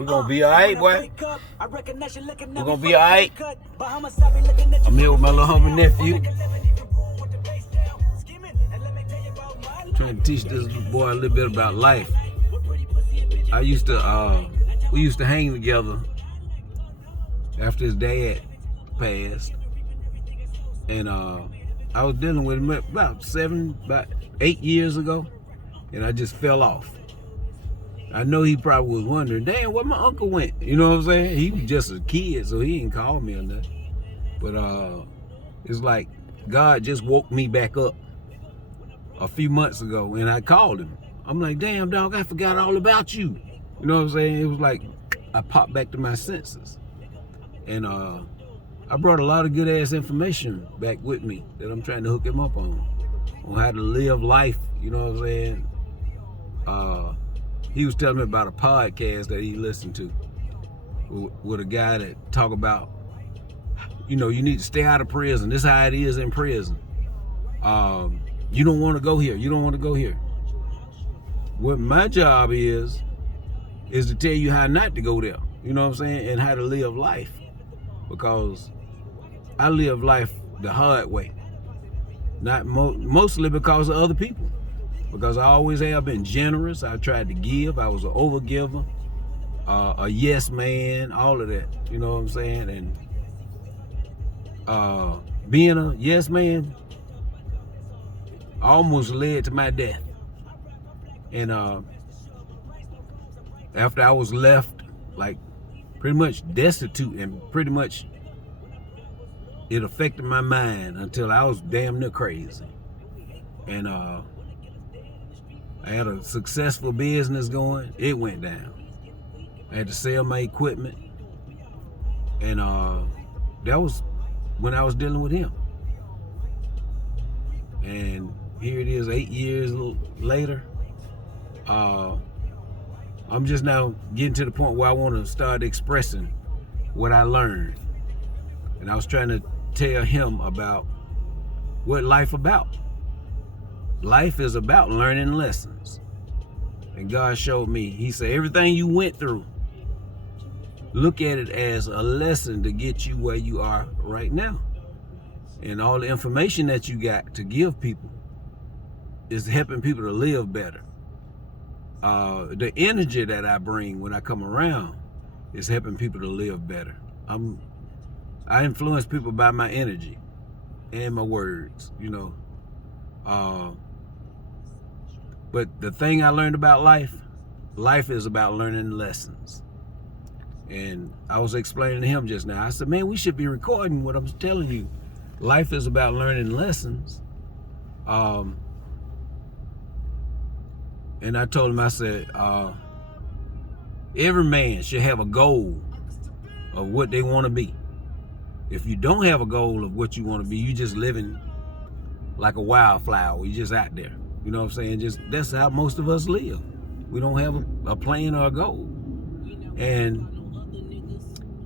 We're gonna be alright, boy. We're gonna be alright. I'm here with my little homie nephew. Trying to teach this boy a little bit about life. We used to hang together after his dad passed. And I was dealing with him about 8 years ago, and I just fell off. I know he probably was wondering, damn, where my uncle went? You know what I'm saying? He was just a kid, so he didn't call me or nothing. But it's like God just woke me back up a few months ago, and I called him. I'm like, damn, dog, I forgot all about you. You know what I'm saying? It was like I popped back to my senses. And I brought a lot of good-ass information back with me that I'm trying to hook him up on how to live life, you know what I'm saying? He was telling me about a podcast that he listened to with a guy that talk about, you know, you need to stay out of prison. This is how it is in prison. You don't want to go here. You don't want to go here. What my job is to tell you how not to go there, you know what I'm saying, and how to live life. Because I live life the hard way. Not mostly because of other people. Because I always have been generous. I tried to give. I was an overgiver, a yes man, all of that. You know what I'm saying? And being a yes man almost led to my death. And after I was left, like, pretty much destitute, and pretty much it affected my mind until I was damn near crazy. And I had a successful business going. It went down. I had to sell my equipment. And that was when I was dealing with him. And here it is 8 years later. I'm just now getting to the point where I want to start expressing what I learned. And I was trying to tell him about what life about. Life is about learning lessons. And God showed me, he said, everything you went through, look at it as a lesson to get you where you are right now. And all the information that you got to give people is helping people to live better. The energy that I bring when I come around is helping people to live better. I influence people by my energy and my words, you know. But the thing I learned about life is about learning lessons. And I was explaining to him just now, I said, man, we should be recording what I'm telling you. Life is about learning lessons. And I told him, I said, every man should have a goal of what they want to be. If you don't have a goal of what you want to be, you just living like a wildflower. You just out there. You know what I'm saying? That's how most of us live. We don't have a plan or a goal. And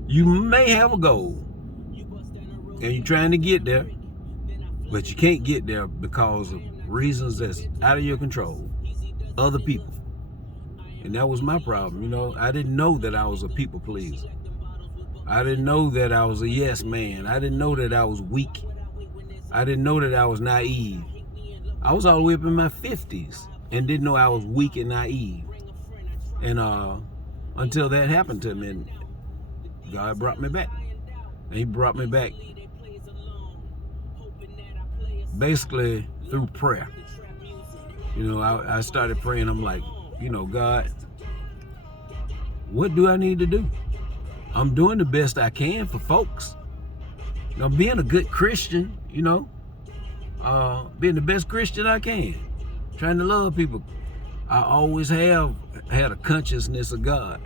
you may have a goal, and you're trying to get there, but you can't get there because of reasons that's out of your control. Other people. And that was my problem. You know, I didn't know that I was a people pleaser. I didn't know that I was a yes man. I didn't know that I was weak. I didn't know that I was naive. I was all the way up in my 50s and didn't know I was weak and naive. And until that happened to me, and God brought me back. And he brought me back basically through prayer. You know, I started praying. I'm like, you know, God, what do I need to do? I'm doing the best I can for folks. You know, being a good Christian, you know, being the best Christian I can, trying to love people. I always have had a consciousness of God.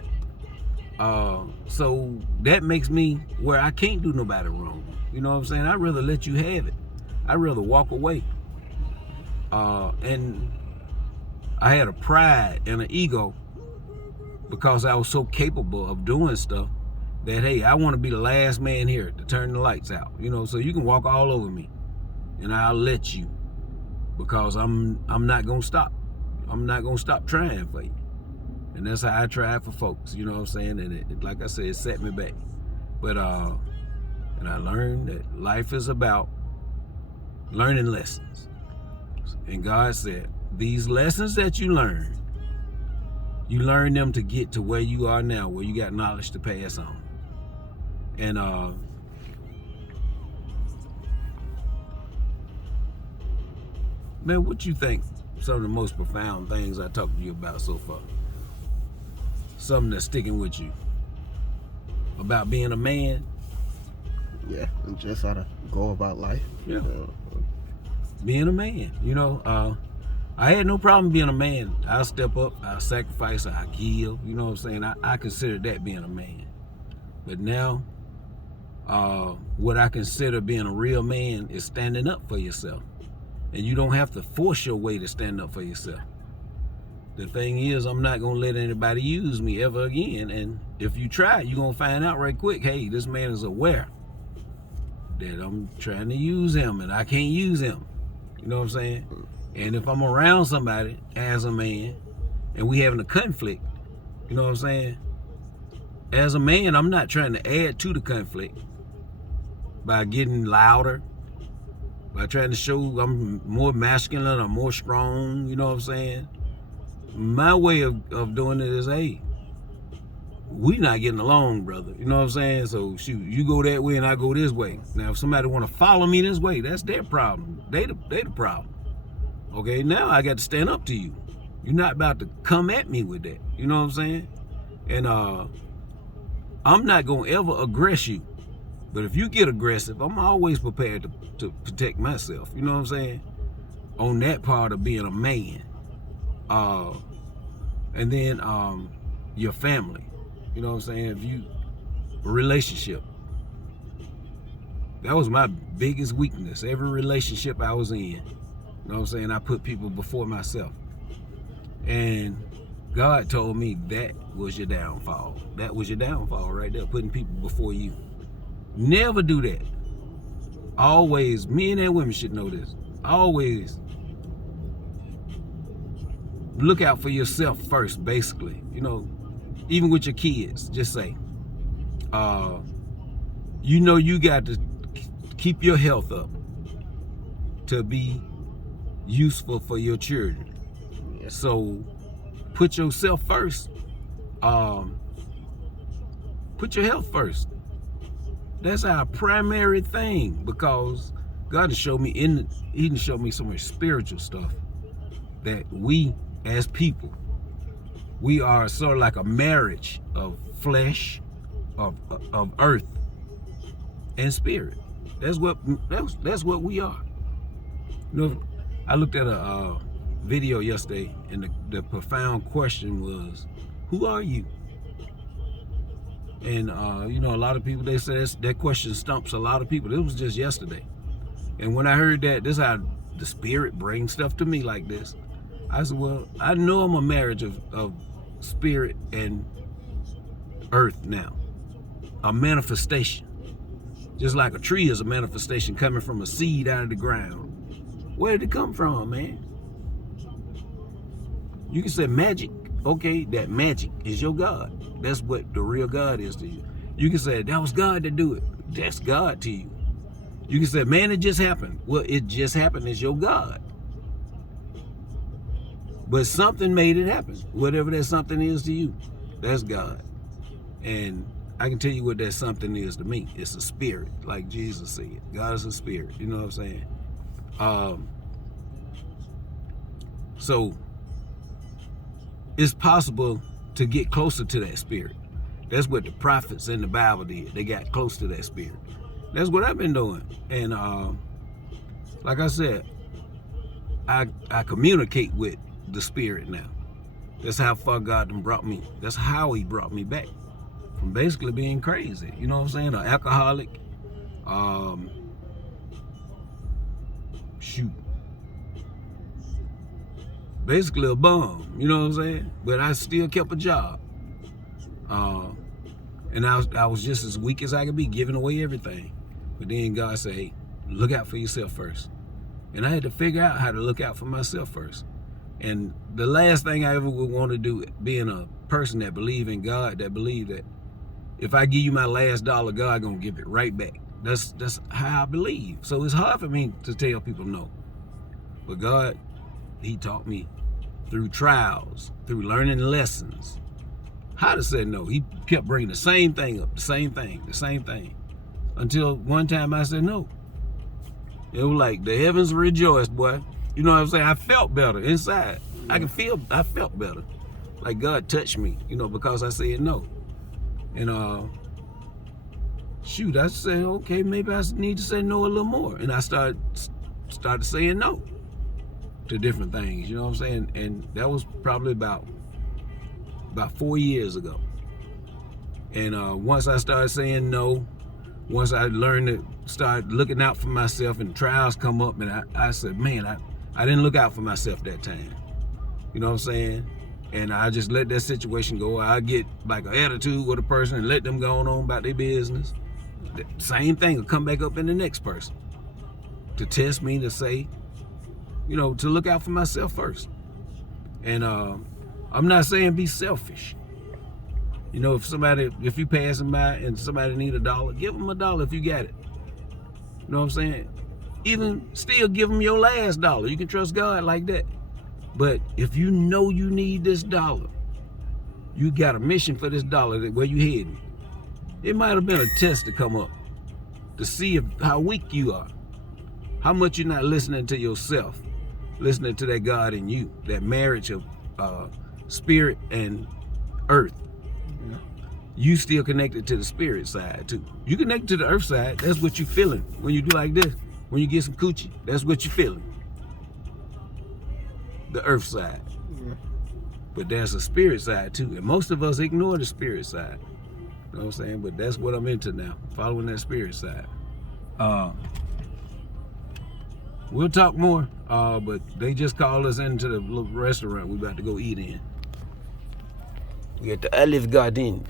So that makes me where I can't do nobody wrong. You know what I'm saying? I'd rather let you have it. I'd rather walk away. And I had a pride and an ego because I was so capable of doing stuff that, hey, I want to be the last man here to turn the lights out, you know, so you can walk all over me and I'll let you, because I'm not going to stop. I'm not going to stop trying for you. And that's how I tried for folks, you know what I'm saying? And it, like I said, it set me back. But and I learned that life is about learning lessons. And God said, these lessons that you learn them to get to where you are now, where you got knowledge to pass on. And man, what you think some of the most profound things I talked to you about so far? Something that's sticking with you about being a man? Yeah, and just how to go about life. Yeah. Being a man, you know, I had no problem being a man. I'll step up, I'll sacrifice, I'll give, you know what I'm saying? I consider that being a man. But now, what I consider being a real man is standing up for yourself. And you don't have to force your way to stand up for yourself. The thing is, I'm not going to let anybody use me ever again. And if you try, you're going to find out right quick, hey, this man is aware that I'm trying to use him and I can't use him. You know what I'm saying? And if I'm around somebody as a man and we having a conflict, you know what I'm saying? As a man, I'm not trying to add to the conflict by getting louder, by trying to show I'm more masculine or more strong, you know what I'm saying? My way of doing it is, hey, we not getting along, brother. You know what I'm saying? So shoot, you go that way and I go this way. Now, if somebody want to follow me this way, that's their problem. They the problem. Okay, now I got to stand up to you. You're not about to come at me with that. You know what I'm saying? And I'm not gonna ever aggress you. But if you get aggressive, I'm always prepared to protect myself. You know what I'm saying? On that part of being a man. And then your family. You know what I'm saying? If you relationship. That was my biggest weakness. Every relationship I was in. You know what I'm saying? I put people before myself. And God told me that was your downfall. That was your downfall right there, putting people before you. Never do that. Always, men and women should know this. Always look out for yourself first, basically. You know, even with your kids, just say, you know you got to keep your health up to be useful for your children. Yeah. So put yourself first. Put your health first. That's our primary thing, because God has showed me He didn't show me so much spiritual stuff that we as people, we are sort of like a marriage of flesh, of earth, and spirit. That's what we are. You know, I looked at a video yesterday, and the profound question was, who are you? And you know, a lot of people, they say that question stumps a lot of people. It was just yesterday. And when I heard that, this is how the spirit brings stuff to me like this. I said, well, I know I'm a marriage of spirit and earth now. A manifestation. Just like a tree is a manifestation coming from a seed out of the ground. Where did it come from, man? You can say magic. Okay, that magic is your God. That's what the real God is to you. You can say, that was God to do it. That's God to you. You can say, man, it just happened. Well, it just happened is your God. But something made it happen. Whatever that something is to you, that's God. And I can tell you what that something is to me. It's a spirit, like Jesus said. God is a spirit. You know what I'm saying? So it's possible to get closer to that spirit. That's what the prophets in the Bible did. They got close to that spirit. That's what I've been doing. And like I said, I communicate with the spirit now. That's how far God done brought me. That's how He brought me back from basically being crazy. You know what I'm saying? An alcoholic. Basically a bum. You know what I'm saying? But I still kept a job. And I was just as weak as I could be, giving away everything. But then God said, hey, look out for yourself first. And I had to figure out how to look out for myself first. And the last thing I ever would want to do, being a person that believe in God, that believe that if I give you my last dollar, God gonna give it right back. That's how I believe. So it's hard for me to tell people no. But God, He taught me through trials, through learning lessons, how to say no. He kept bringing the same thing up, the same thing. Until one time I said no. It was like the heavens rejoiced, boy. You know what I'm saying? I felt better inside. I felt better. Like God touched me, because I said no. And shoot, I said, okay, maybe I need to say no a little more. And I started saying no to different things, you know what I'm saying? And that was probably about 4 years ago. And once I started saying no, once I learned to start looking out for myself and trials come up, and I said, man, I didn't look out for myself that time. You know what I'm saying? And I just let that situation go. I get like an attitude with a person and let them go on about their business. The same thing will come back up in the next person to test me, to say, to look out for myself first. And I'm not saying be selfish. If you passing by and somebody need $1, give them $1 if you got it. You know what I'm saying? Even still give them your last dollar. You can trust God like that. But if you know you need this $1, you got a mission for this $1, where you heading. It might have been a test to come up to see how weak you are, how much you're not listening to yourself, listening to that God in you, that marriage of spirit and earth. You still connected to the spirit side too. You connected to the earth side. That's what you feeling when you do like this. When you get some coochie, that's what you feeling. The earth side. Yeah. But there's a spirit side too. And most of us ignore the spirit side. You know what I'm saying? But that's what I'm into now. Following that spirit side. We'll talk more. But they just called us into the little restaurant we about to go eat in. We at the Olive Garden.